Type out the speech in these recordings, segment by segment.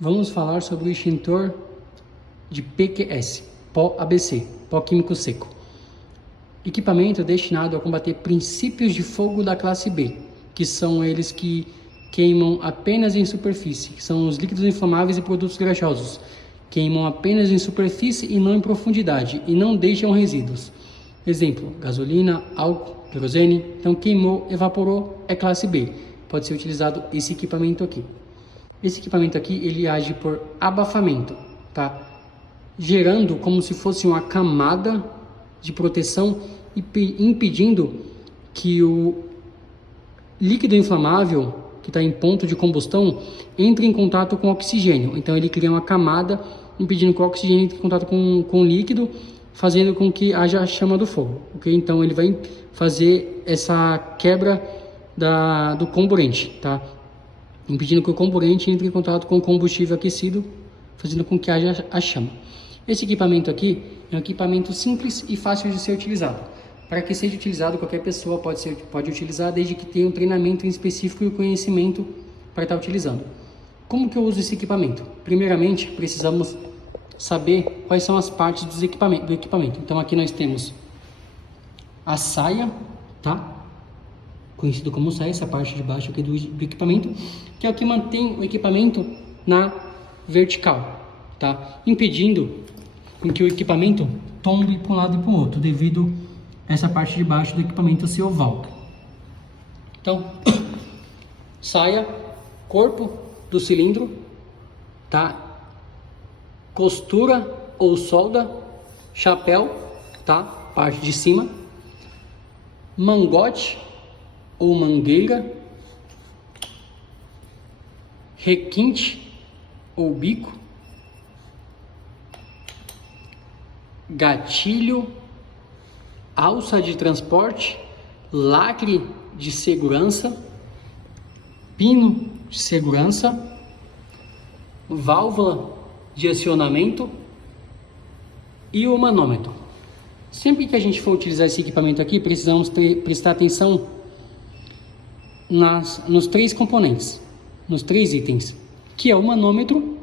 Vamos falar sobre o extintor de PQS, pó ABC, pó químico seco. Equipamento destinado a combater princípios de fogo da classe B, que são eles que queimam apenas em superfície, que são os líquidos inflamáveis e produtos graxosos. Queimam apenas em superfície e não em profundidade, e não deixam resíduos. Exemplo, gasolina, álcool, querosene. Então queimou, evaporou, é classe B. Pode ser utilizado esse equipamento aqui. Esse equipamento aqui, ele age por abafamento, tá? Gerando como se fosse uma camada de proteção e impedindo que o líquido inflamável, que está em ponto de combustão, entre em contato com o oxigênio. Então ele cria uma camada impedindo que o oxigênio entre em contato com o líquido, fazendo com que haja a chama do fogo, ok? Então ele vai fazer essa quebra do comburente, tá? Impedindo que o comburente entre em contato com o combustível aquecido, fazendo com que haja a chama. Esse equipamento aqui é um equipamento simples e fácil de ser utilizado. Para que seja utilizado, qualquer pessoa pode utilizar, desde que tenha um treinamento em específico e o conhecimento para estar utilizando. Como que eu uso esse equipamento? Primeiramente, precisamos saber quais são as partes do equipamento. Então aqui nós temos a saia, tá? Conhecido como saia, essa parte de baixo aqui do equipamento, que é o que mantém o equipamento na vertical, tá? Impedindo que o equipamento tombe para um lado e para o outro, devido a essa parte de baixo do equipamento ser oval. Então, saia, corpo do cilindro, tá? Costura ou solda, chapéu, tá? Parte de cima, mangote ou mangueira, requinte ou bico, gatilho, alça de transporte, lacre de segurança, pino de segurança, válvula de acionamento e o manômetro. Sempre que a gente for utilizar esse equipamento aqui, precisamos prestar atenção nos três componentes, nos três itens, que é o manômetro,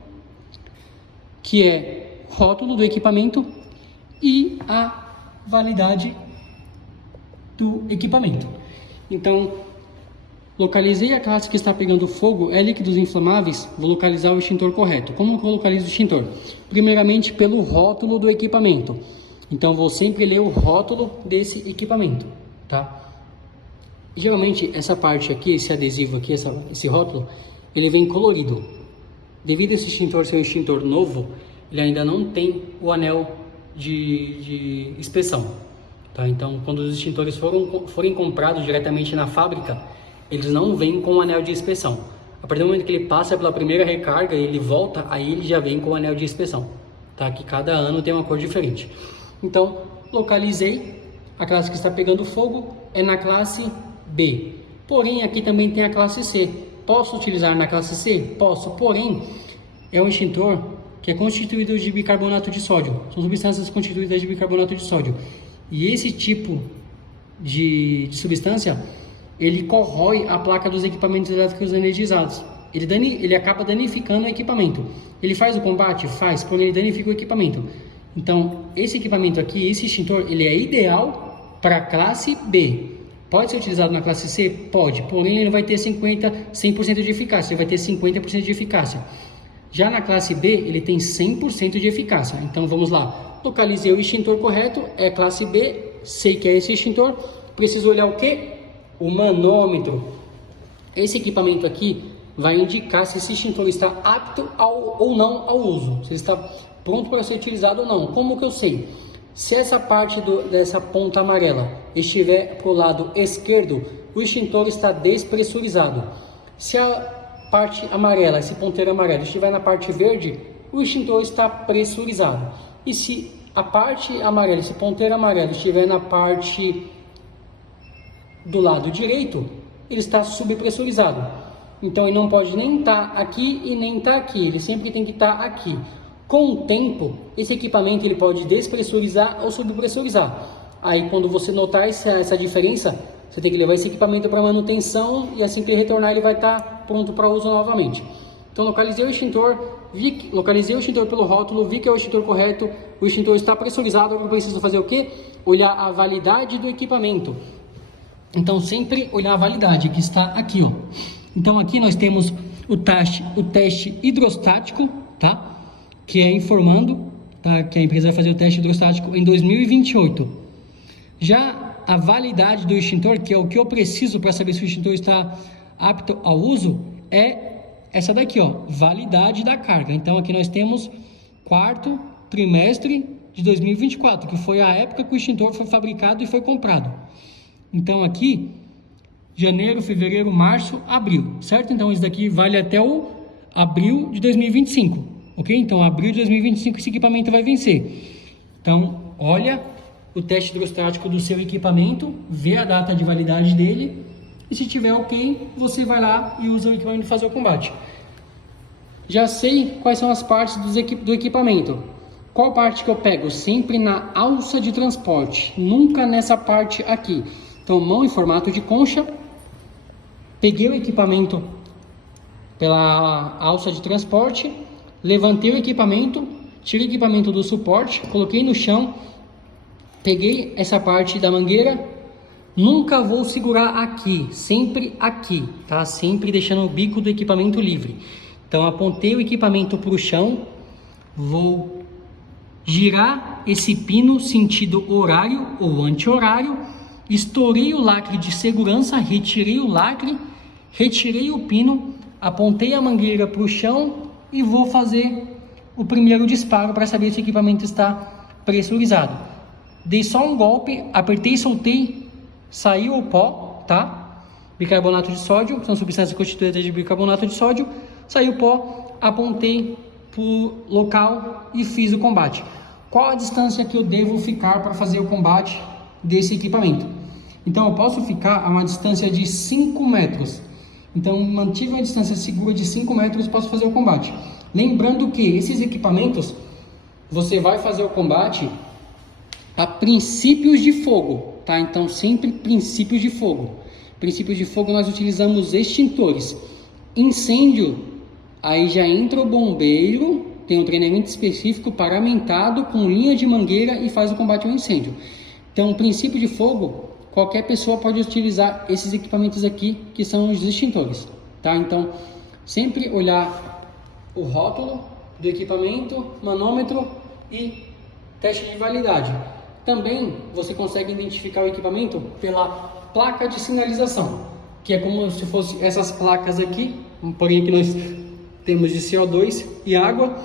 que é o rótulo do equipamento e a validade do equipamento. Então, localizei a classe que está pegando fogo, é líquidos inflamáveis, vou localizar o extintor correto. Como que eu localizo o extintor? Primeiramente pelo rótulo do equipamento. Então vou sempre ler o rótulo desse equipamento, tá? Geralmente essa parte aqui, esse adesivo aqui, esse rótulo, ele vem colorido. Devido a esse extintor ser um extintor novo, ele ainda não tem o anel de inspeção, tá? Então quando os extintores forem comprados diretamente na fábrica, eles não vêm com o anel de inspeção. A partir do momento que ele passa pela primeira recarga e ele volta, aí ele já vem com o anel de inspeção, tá? Que cada ano tem uma cor diferente. Então localizei a classe que está pegando fogo, é na classe B. Porém, aqui também tem a classe C. Posso utilizar na classe C? Posso, porém, é um extintor que é constituído de bicarbonato de sódio. São substâncias constituídas de bicarbonato de sódio. E esse tipo de substância, ele corrói a placa dos equipamentos elétricos energizados. Ele acaba danificando o equipamento. Ele faz o combate? Faz, porém ele danifica o equipamento. Então, esse equipamento aqui, esse extintor, ele é ideal para a classe B. Pode ser utilizado na classe C? Pode, porém ele não vai ter 100% de eficácia, ele vai ter 50% de eficácia. Já na classe B, ele tem 100% de eficácia. Então vamos lá, localizei o extintor correto, é classe B, sei que é esse extintor, preciso olhar o que? O manômetro. Esse equipamento aqui vai indicar se esse extintor está apto ou não ao uso, se ele está pronto para ser utilizado ou não. Como que eu sei? Se essa parte dessa ponta amarela estiver para o lado esquerdo, o extintor está despressurizado. Se a parte amarela, esse ponteiro amarelo, estiver na parte verde, o extintor está pressurizado. E se a parte amarela, esse ponteiro amarelo, estiver na parte do lado direito, ele está subpressurizado. Então ele não pode nem estar aqui e nem estar aqui, ele sempre tem que estar aqui. Com o tempo, esse equipamento ele pode despressurizar ou subpressurizar. Aí quando você notar essa diferença, você tem que levar esse equipamento para manutenção e assim que ele retornar ele vai estar pronto para uso novamente. Então localizei o extintor, localizei o extintor pelo rótulo, vi que é o extintor correto, o extintor está pressurizado, eu preciso fazer o quê? Olhar a validade do equipamento. Então sempre olhar a validade, que está aqui, ó. Então aqui nós temos o teste hidrostático, tá? Que é informando, tá? Que a empresa vai fazer o teste hidrostático em 2028. Já a validade do extintor, que é o que eu preciso para saber se o extintor está apto ao uso, é essa daqui, ó, validade da carga. Então aqui nós temos quarto trimestre de 2024, que foi a época que o extintor foi fabricado e foi comprado. Então aqui, janeiro, fevereiro, março, abril, certo? Então isso daqui vale até o abril de 2025, ok? Então abril de 2025 esse equipamento vai vencer. Então olha o teste hidrostático do seu equipamento, vê a data de validade dele, e se tiver ok, você vai lá e usa o equipamento para fazer o combate. Já sei quais são as partes do equipamento. Qual parte que eu pego? Sempre na alça de transporte, nunca nessa parte aqui. Então, mão em formato de concha, peguei o equipamento pela alça de transporte, levantei o equipamento, tirei o equipamento do suporte, coloquei no chão, peguei essa parte da mangueira. Nunca vou segurar aqui, sempre aqui, tá? Sempre deixando o bico do equipamento livre. Então, apontei o equipamento para o chão, vou girar esse pino sentido horário ou anti-horário, estourei o lacre de segurança, retirei o lacre, retirei o pino, apontei a mangueira para o chão e vou fazer o primeiro disparo para saber se o equipamento está pressurizado. Dei só um golpe, apertei e soltei. Saiu o pó, tá? Bicarbonato de sódio, são substâncias constituídas de bicarbonato de sódio. Saiu o pó, apontei para o local e fiz o combate. Qual a distância que eu devo ficar para fazer o combate desse equipamento? Então eu posso ficar a uma distância de 5 metros. Então mantive uma distância segura de 5 metros, posso fazer o combate. Lembrando que esses equipamentos, você vai fazer o combate a princípios de fogo. Tá? Então sempre princípios de fogo. Princípios de fogo nós utilizamos extintores. Incêndio, aí já entra o bombeiro, tem um treinamento específico paramentado com linha de mangueira e faz o combate ao incêndio. Então princípio de fogo, qualquer pessoa pode utilizar esses equipamentos aqui que são os extintores. Tá? Então sempre olhar o rótulo do equipamento, manômetro e teste de validade. Também você consegue identificar o equipamento pela placa de sinalização, que é como se fosse essas placas aqui, porém que nós temos de CO2 e água.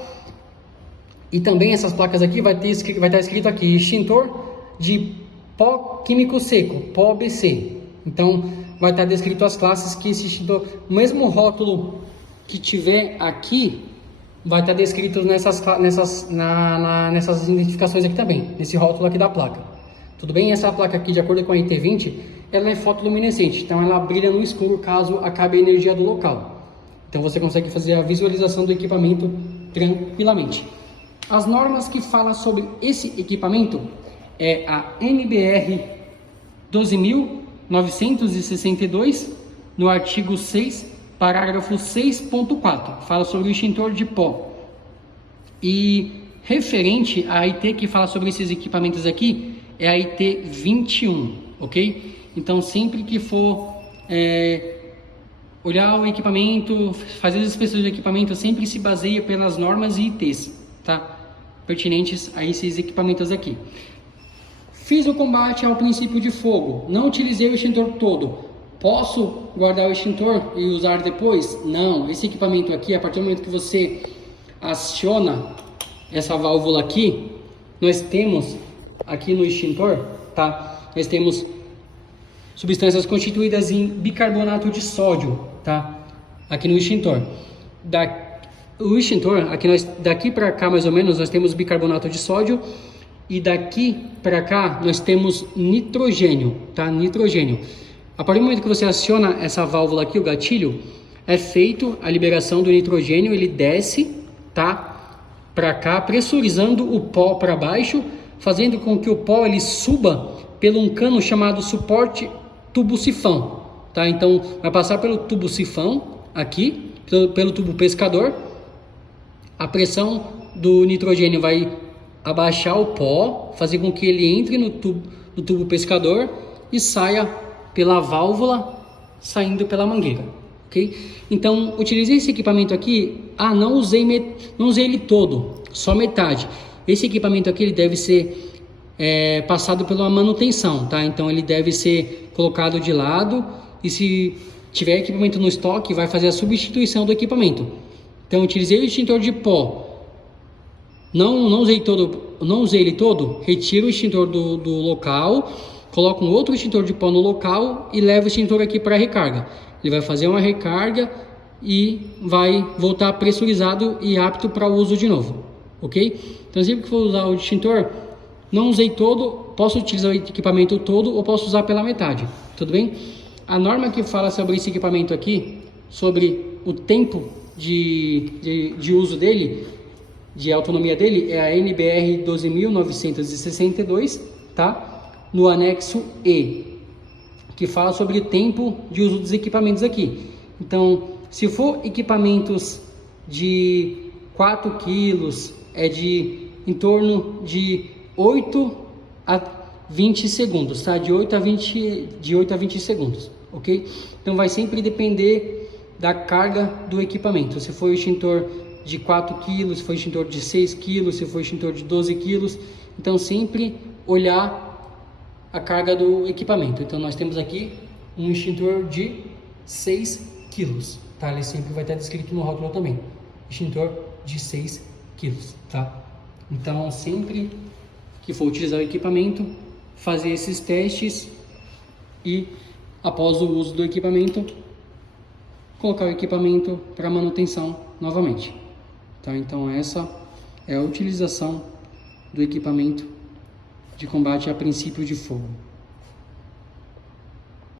E também essas placas aqui vai estar escrito aqui, extintor de pó químico seco, pó BC. Então vai estar descrito as classes que esse extintor, o mesmo rótulo que tiver aqui, vai estar descrito nessas identificações aqui também, nesse rótulo aqui da placa. Tudo bem? Essa placa aqui, de acordo com a IT20, ela é fotoluminescente, então ela brilha no escuro caso acabe a energia do local. Então você consegue fazer a visualização do equipamento tranquilamente. As normas que falam sobre esse equipamento é a NBR 12.962, no artigo 6, parágrafo 6.4, fala sobre o extintor de pó. E referente à IT que fala sobre esses equipamentos aqui, é a IT 21, ok? Então sempre que for olhar o equipamento, fazer as inspeções do equipamento, sempre se baseia pelas normas e ITs, tá? Pertinentes a esses equipamentos aqui. Fiz o combate ao princípio de fogo, não utilizei o extintor todo. Posso guardar o extintor e usar depois? Não, esse equipamento aqui, a partir do momento que você aciona essa válvula aqui, nós temos aqui no extintor, tá? Nós temos substâncias constituídas em bicarbonato de sódio, tá? Aqui no extintor. O extintor, daqui para cá mais ou menos, nós temos bicarbonato de sódio e daqui para cá nós temos nitrogênio, tá? Nitrogênio. A partir do momento que você aciona essa válvula aqui, o gatilho, é feito a liberação do nitrogênio, ele desce, tá? Para cá, pressurizando o pó para baixo, fazendo com que o pó ele suba pelo um cano chamado suporte tubo-sifão, tá? Então vai passar pelo tubo-sifão aqui, pelo tubo pescador. A pressão do nitrogênio vai abaixar o pó, fazer com que ele entre no tubo pescador e saia pela válvula, saindo pela mangueira, ok? Então, utilizei esse equipamento aqui, não usei ele todo, só metade. Esse equipamento aqui ele deve ser passado pela manutenção, tá? Então ele deve ser colocado de lado e se tiver equipamento no estoque, vai fazer a substituição do equipamento. Então utilizei o extintor de pó, não usei ele todo, retiro o extintor do local, coloco um outro extintor de pó no local e levo o extintor aqui para recarga. Ele vai fazer uma recarga e vai voltar pressurizado e apto para uso de novo, ok? Então sempre que for usar o extintor, não usei todo, posso utilizar o equipamento todo ou posso usar pela metade, tudo bem? A norma que fala sobre esse equipamento aqui, sobre o tempo de uso dele, de autonomia dele, é a NBR 12.962, tá? No anexo E, que fala sobre o tempo de uso dos equipamentos aqui. Então, se for equipamentos de 4 quilos, é em torno de 8 a 20 segundos, tá? De 8 a 20 segundos, ok? Então vai sempre depender da carga do equipamento. Se for extintor de 4 kg, se for extintor de 6 kg, se for extintor de 12 kg, então sempre olhar a carga do equipamento. Então nós temos aqui um extintor de 6 kg, tá? Ele sempre vai estar descrito no rótulo também, extintor de 6 kg, tá? Então sempre que for utilizar o equipamento, fazer esses testes e após o uso do equipamento, colocar o equipamento para manutenção novamente, tá? Então essa é a utilização do equipamento de combate a princípio de fogo.